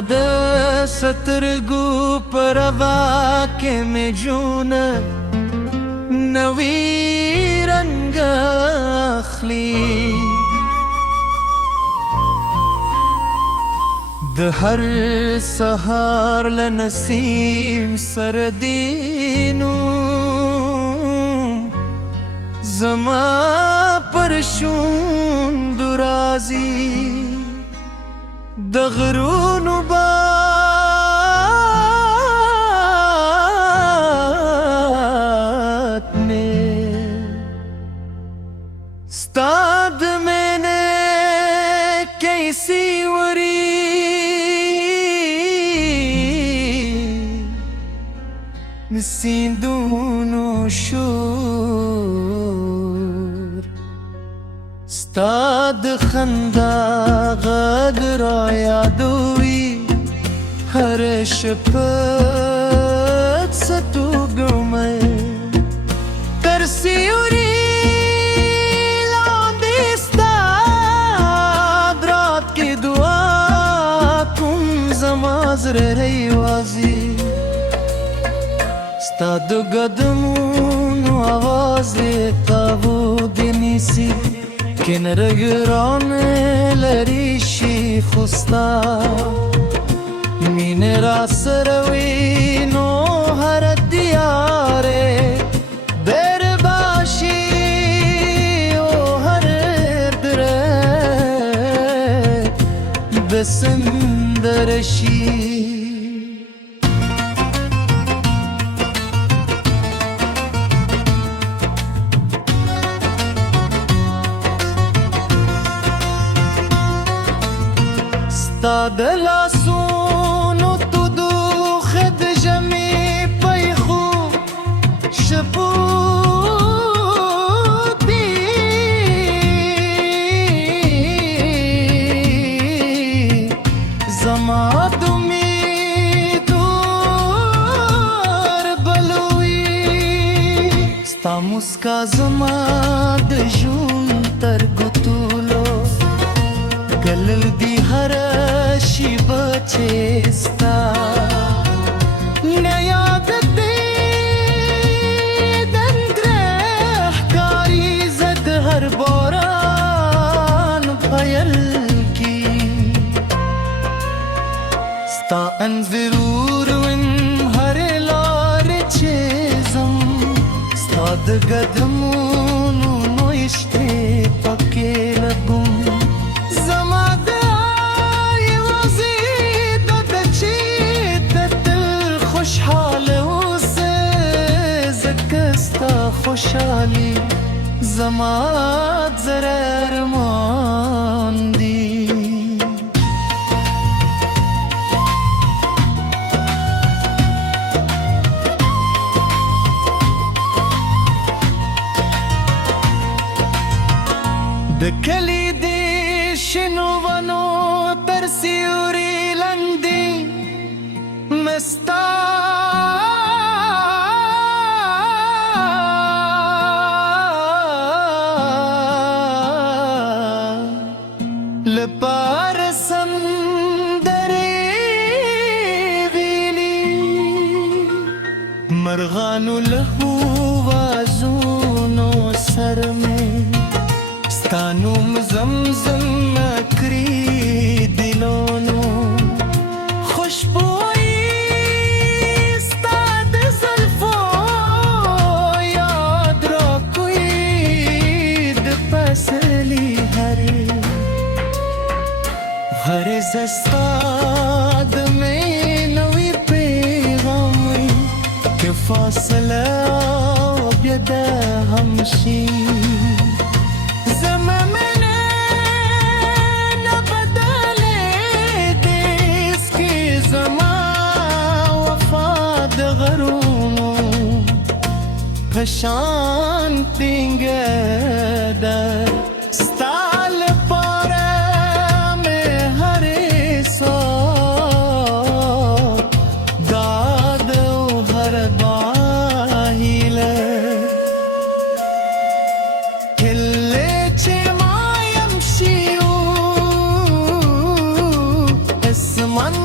د سترګو پروا کې مې جون نوی رنگ اخلي د هر سهار لنسیم سردینو زما پر شوندو رازی د غرونو بات میں ستاد میں نے کیسی وری سیندونو شور ستاد خندا غد را یادوی هر شپت ستوګو مې تر سیوري لاندې ستاد رات کې دعا کوم زما زړه ریوازي ستا د قدمونو آواز تابو دې نیسي کنر گران لریشی خستا مین را سروی نو هر دیاره بر باشی و هر دره بسندرشی ستا د لاسونو تو دوخ د ژمي پیخو شبوت دي زما د امیدو بلوي ستا مسکا زما د ژوند تر ګوتولو گلل دی هر شی بچستا نیاد دی دندره کاری زد هر باران پیل کی ستا انظرور ون هر لار چیزم ستا د قدمونو نوشته پکې لګم خوشحالی زمات زرر ماندی د کلی دی شنو ونو تر سیوری لندی مستا لپار سندرې ویلي مرغانو له وازونو سر مې ستا نوم زمزم کړي دلونو خوشبويي ستا د زلفو یاد راکوي د پسرلي هرې هر زستاد میں نوی پیغام وی که فاصله بیده همشی زمانه نبدله دیس کی زما وفاد غرونو پشان تینگه در ستال پاره One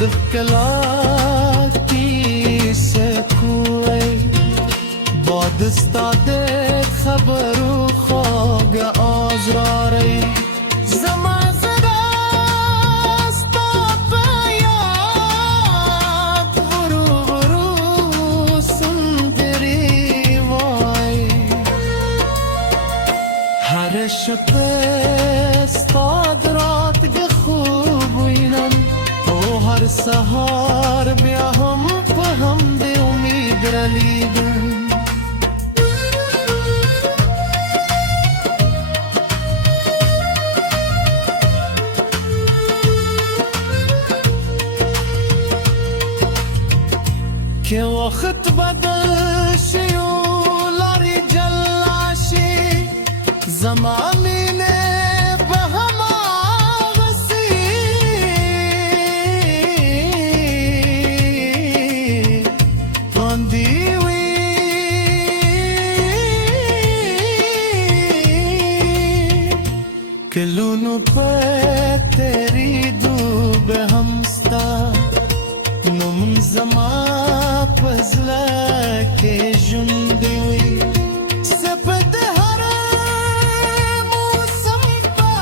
دخلا کیسه کوی باد استاد خبرو خوگ آزراری زما زدا ستا په یاد ورو ورو سندری وای هر شپه ستا درات خوب وینم او هر سهار بیا هم په هم د امید رلیږم که وقت بدل شي و لارې جلا شي زما مینې به هماغسې باندې وي کلونو په تېرېدو به هم ستا نوم زما پزلا کې ژوندی وي سپد هر موسم په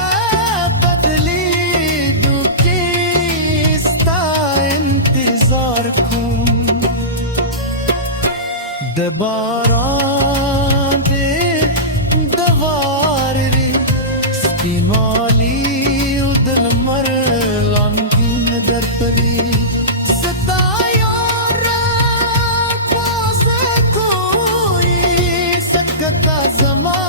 بدلیدو کې ستا انتظار کوم د باران د واورې سپینوالي او د لمر لامګین درپري زما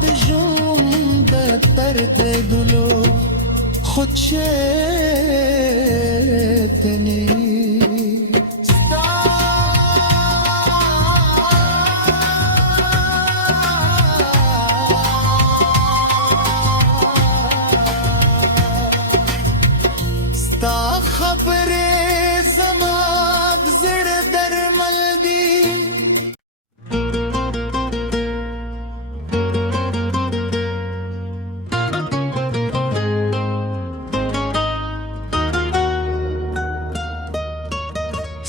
د ژوند ترد ګلو خود شیطنی ستا خبرې زما د زړه درمل دي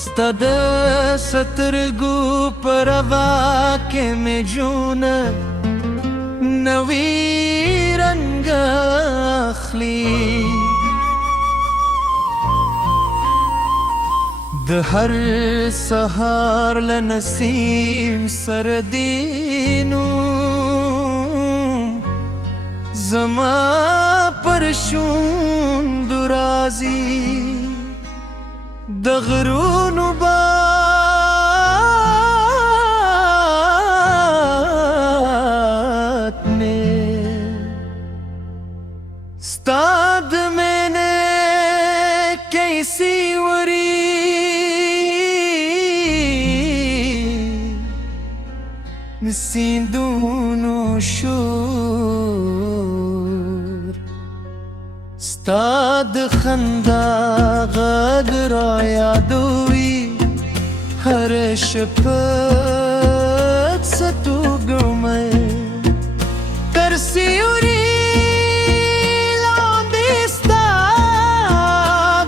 ستا د سترګو په روا کې مې جونه نوی رنګ اخلي د هر سهار له نسیم سره دینو زما پر شونډو راځي د غرونو باد میں ستا د مینې کیسی وری سیندونو شور ستا د خندا غږ را یادوي هر شپه ستوګمې تر سیوري لاندې ستا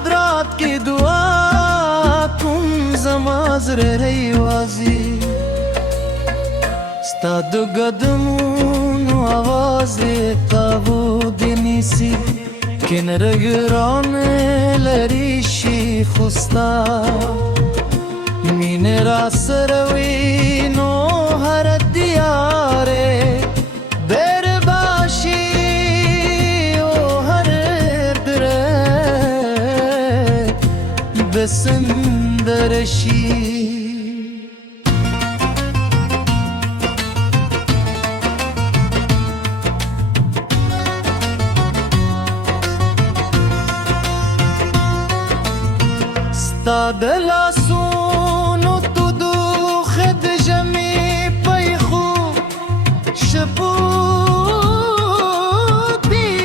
د رات کې دعا کوم زما زړه یوازې ستا د قدمونو آواز قابو دې نیسي کنر گران لریشی خوستا مین را سروی نو هر دیاره بر باشی او هر دره بسندرشی ستا د لاسونو تودو خد ژمې پیخو شپو دي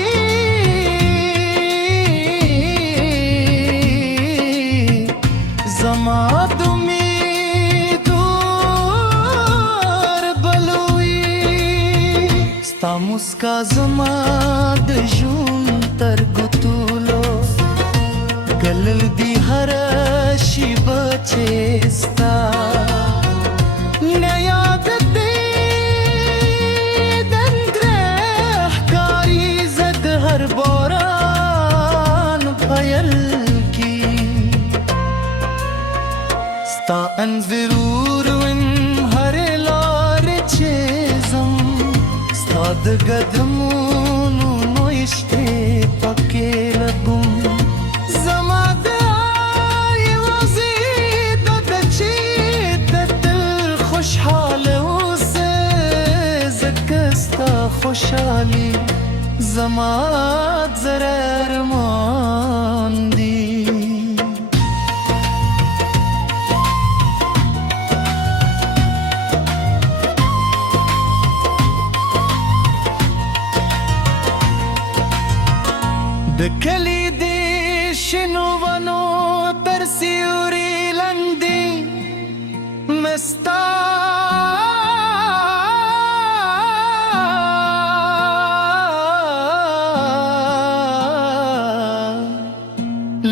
زما د امیدو بلوي ستا مسکا زما د ژوند تر ګوتولو ګلل دي چې ستا نه یاد دې دندره ښکاري زه د هر باران پیل کې ستا انځور وینم هرې لارې چې ځم ستا د قدمونو نوشتې پکې لګوم زما د یوازې دا ده چې ته تل خوشحاله اوسې ځکه ستا خوشحالي زما زره ارمان دي د کلي د شنو ونو تر سیوري لاندې مې ستا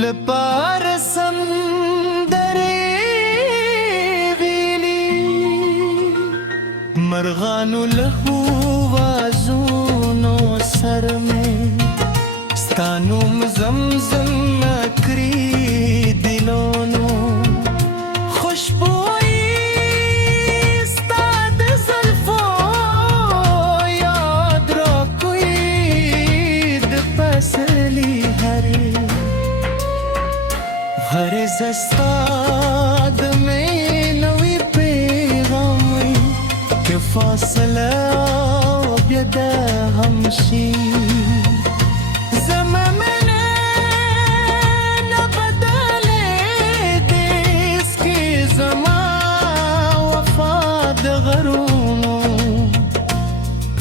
لپاره سندرې ویلي مرغانو له وازونو سر مې ستا نوم زمزم کړي دلونو خوشبويي ستا د زلفو یاد راکوي د پسرلي هرې زه ستا د مینه وي پیغام وي که فاصله او بیا د هم شي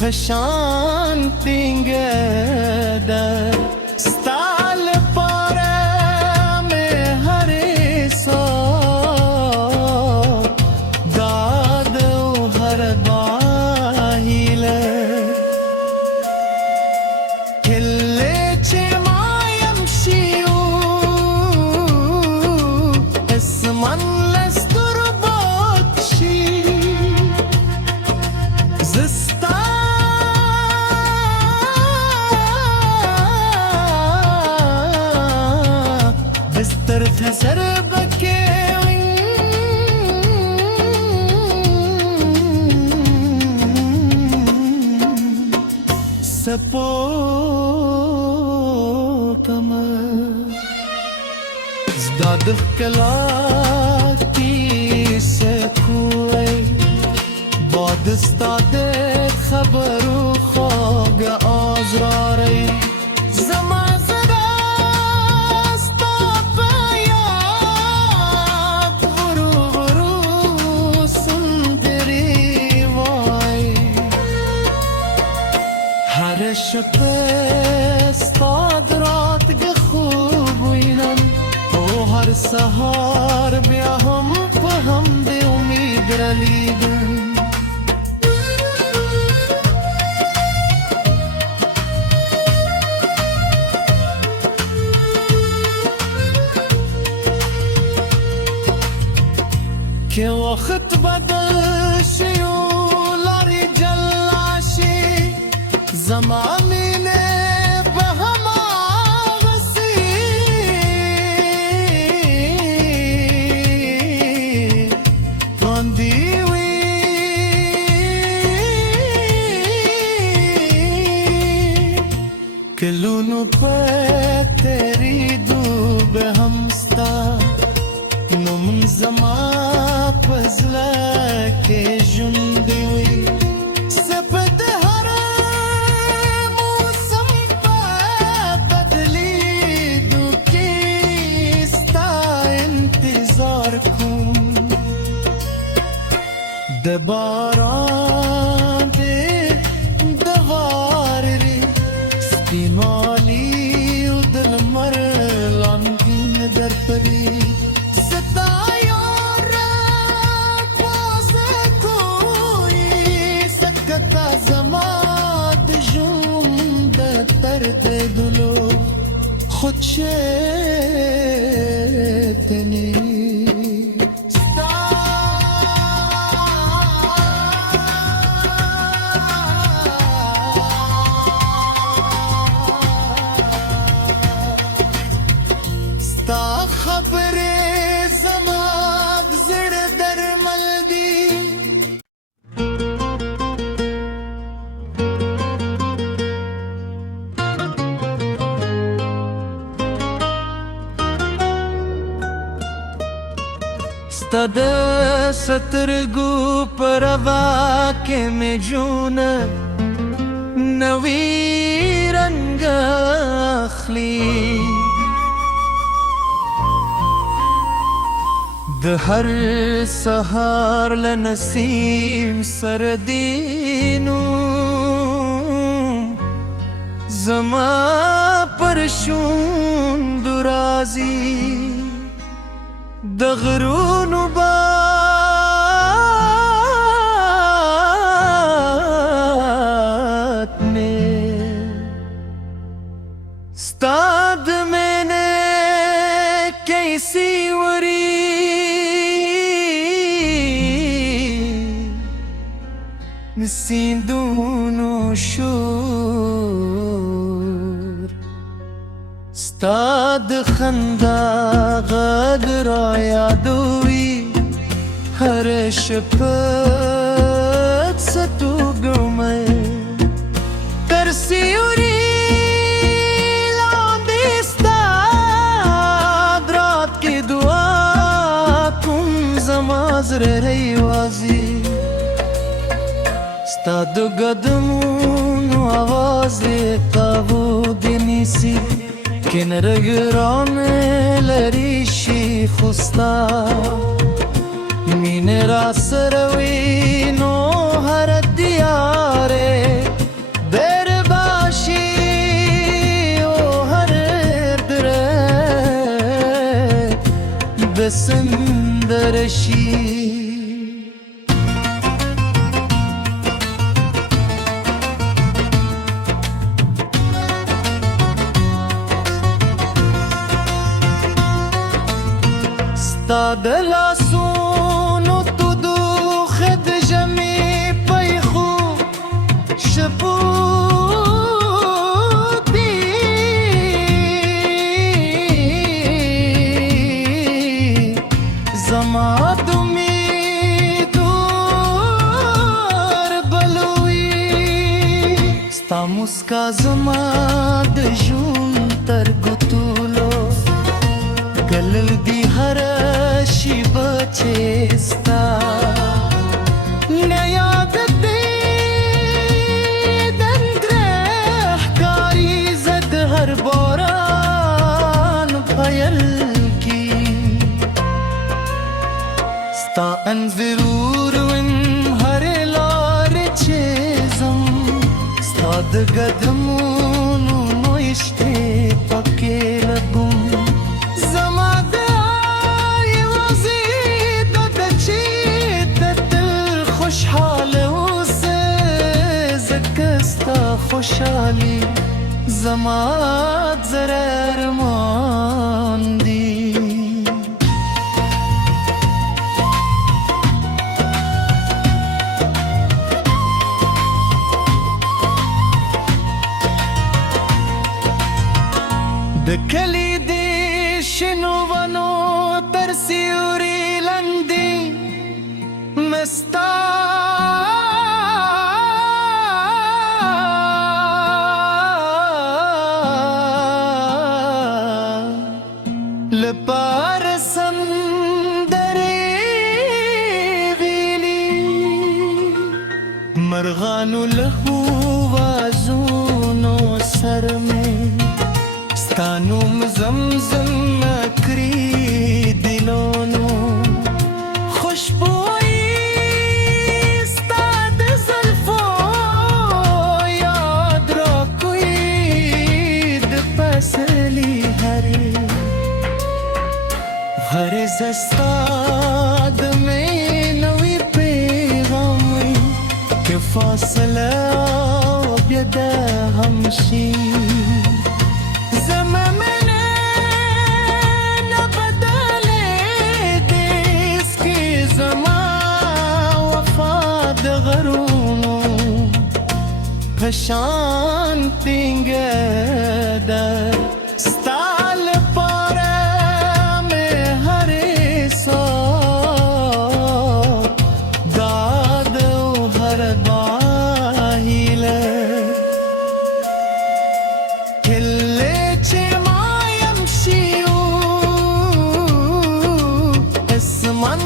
پشان ټینګه ده ستا لپاره مې هرې ساه داد او هر دعا هیله کله چې ما یم شیو اسمان لستر باد شي زستا بستر ته سر بکې سپوتمه زدا د ښکلا کیسه کوی باد ستا د خبرو خوږه آزراری زما شپه ستا د راتګ خوب وینم او هر سهار بیا هم په همدې امید رلیږم که وخت بدل شي او لارې جلا شي زما مینه به هماغسې باندې وي کلونو په تېرېدو به هم ستا نوم زما په زړه کې ژوندی وي د باران د واورې سپینوالي او د لمر لامبین درپري ستا یار پاسه کوي سکتا زما د ژوند درد دلو خود شتنی د سترګو پروا کې مې جون نوی رنگ اخلي د هر سهار لنسیم سردینو زما پر شوند رازي د غرونو بات میں ستاد میں نے کیسی وری سیندونو شور ستاد خندا غد را یادوي هر شپت ستوګمه تر سیوري لاندې ستاد رات کې دعا کوم زما زړه ریوازي ستاد قدمونو آواز قابو دنیسی کنر گرام لریشی خستا مین راس روی نو هر دیاره بر باشی و هر دره بسندرشی ستا د لاسونو تودو خد ژمې پیخو شبوت دي زما د امیدو بلوي ستا مسکا زما د ژوند تر ګوتولو گلل دی هر شی بچستا نیاد دی دندره کاری زد هر باران پیل کی ستا انظرور ون هر لار چیزم ستا د قدمونو نوشته پکې لګم خوشحالی زمات زرر ماندی د کلی دی شنو ونو تر سیوری لندی مستا لپار سندرې ویلي مرغانو له وازونو سر مې ستا نوم زمزم کړي دلونو خوشبويي ستا د زلفو یاد راکوي د پسرلي هرې هر زستاد میں نوی پیغام وی که فاصله بیده همشی زمانه نبدله دیس که زمان وفاد غرونو پشان تینگه در ستال من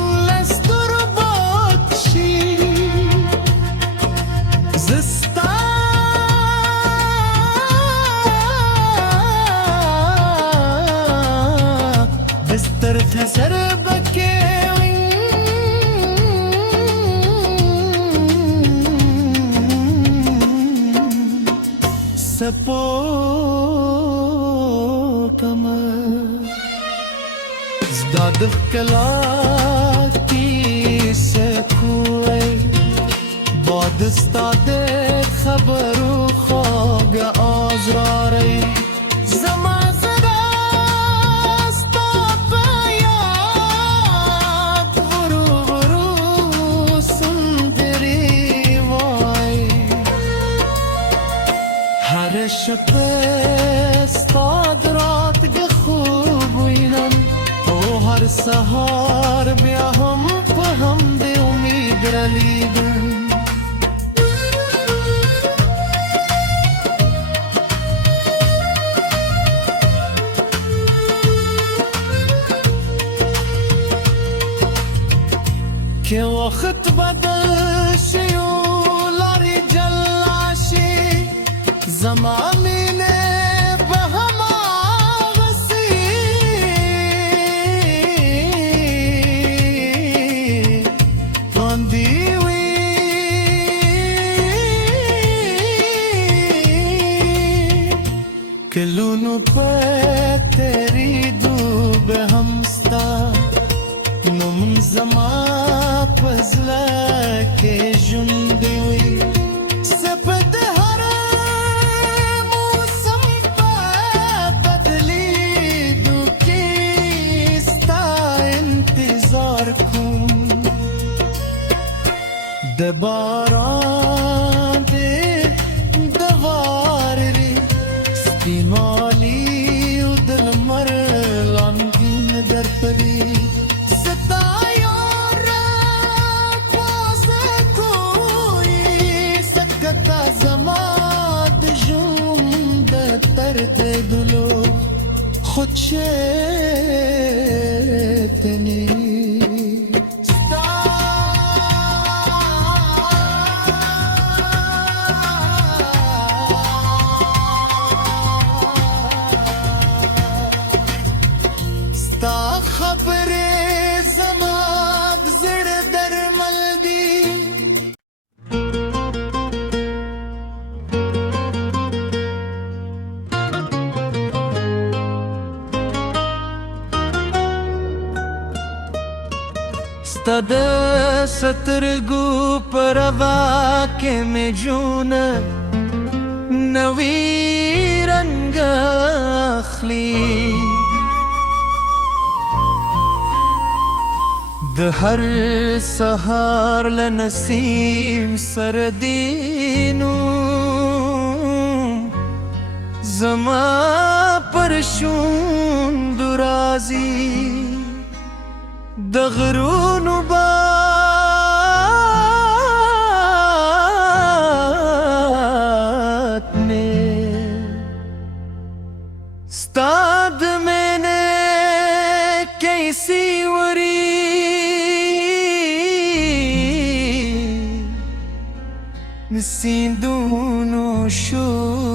دخکلا کیسه کوی باد استاد خبرو خواب آزراری زما زدا ستا په یاد ورو ورو سندري وای هر شپه ستا درات خوب وینم او هر سهار بیا هم په هم د امید رلیږم که وقت بدل شي او لارې جلا شي زما مینې به هماغسې باندې وي کلونو په تېرېدو به هم ستا نوم زما په زړه کې ژوندی وي سپد هر موسم په بدلېدو کې ستا انتظار کوم د باران د واورې سپینوالي او د لمر لامګین درپرې زما د ژوند ترد دلو خود شیطنی ستا خبرې زما د زړه درمل دي ستا د سترګو په روا کې مې جونه نوی رنګ اخلي د هر سهار له نسیم سره دینو زما پر شونډو راځي د غرونو باد میں ستا د مینې کیسی وری سیندونو شور